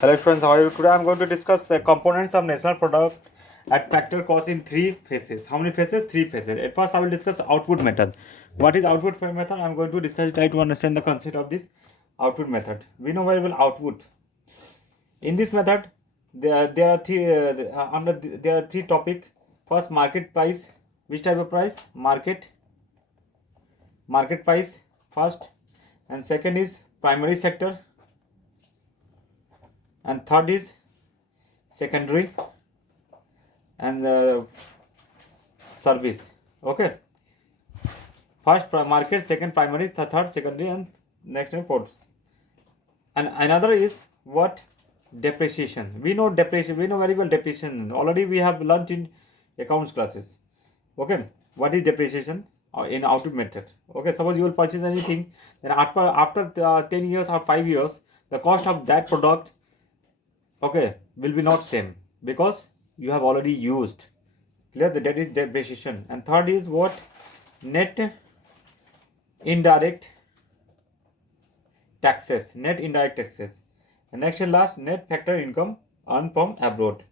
Hello friends, how are you? Today I am going to discuss components of national product at factor cost in three phases. How many phases? Three phases. At first I will discuss output method. What is output method? I am going to discuss, try to understand the concept of this output method. We know very well output. In this method, there are three topic. First, market price. Which type of price? Market price first, and second is primary sector, and third is secondary and service. Okay, first market, second primary, third secondary, and next and fourth. And another is what? Depreciation. We know depreciation, we know very well depreciation, already we have learnt in accounts classes. Okay, what is depreciation in output method? Okay, suppose you will purchase anything, then after 10 years or 5 years, the cost of that product, okay, will be not same because you have already used. Clear? That is depreciation. And third is what? Net indirect taxes. And next and last, net factor income earned from abroad.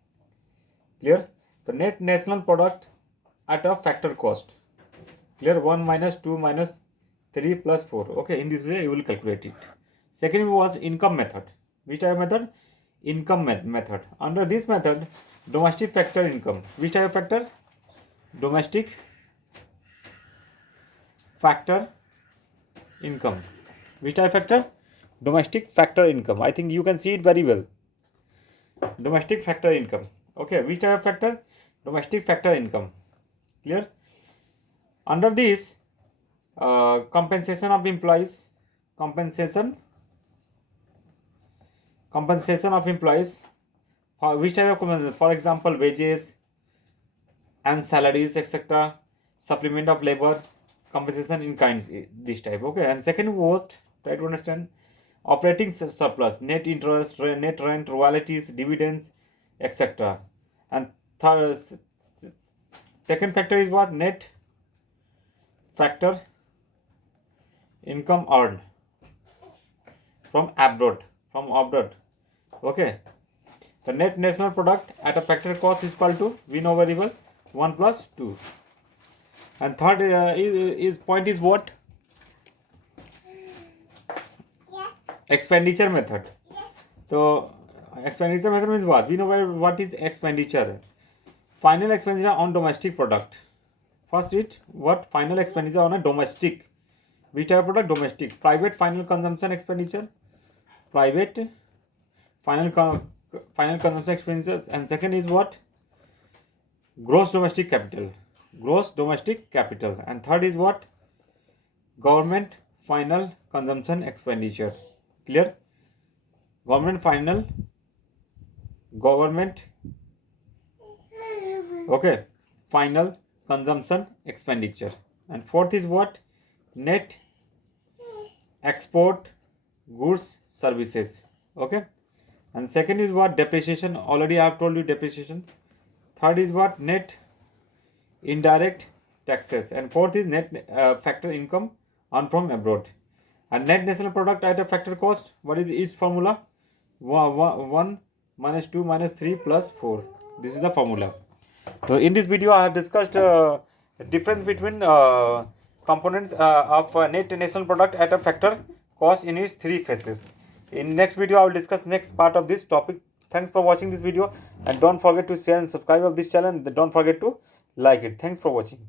Clear? The net national product at a factor cost. Clear? 1 minus 2 minus 3 plus 4. Okay, in this way you will calculate it. Second was income method. Which type of method? Income method. Under this method, domestic factor income. Which type of factor? Domestic factor income. Which type of factor? Domestic factor income. I think you can see it very well. Domestic factor income. Okay, which type of factor? Domestic factor income. Clear? Under this, compensation of employees. Compensation of employees. For which type of compensation? For example, wages and salaries, etc. Supplement of labor, compensation in kinds. This type. Okay. And second was, try to understand, operating surplus, net interest, net rent, royalties, dividends, etc. And second factor is what? Net factor income earned from abroad. Okay, the net national product at a factor cost is equal to, we know very well, 1 plus 2. And third is point is what? Expenditure method. So expenditure method means what? We know what is expenditure. Final expenditure on domestic product. First it what? Final expenditure on a domestic. Which type of product? Domestic. Private final consumption expenditure. Private final consumption expenditures. And second is what? Gross domestic capital. And third is what? Government final consumption expenditure. Clear? Government okay, final consumption expenditure. And fourth is what? Net export goods services. Okay. And second is what? Depreciation. Already I have told you depreciation. Third is what? Net indirect taxes. And fourth is net factor income earned from abroad. And net national product at a factor cost, what is its formula? 1 minus 2 minus 3 plus 4. This is the formula. So in this video I have discussed the difference between components of net national product at a factor cost in its three phases. In next video I will discuss next part of this topic. Thanks for watching this video, and don't forget to share and subscribe of this channel. Don't forget to like it. Thanks for watching.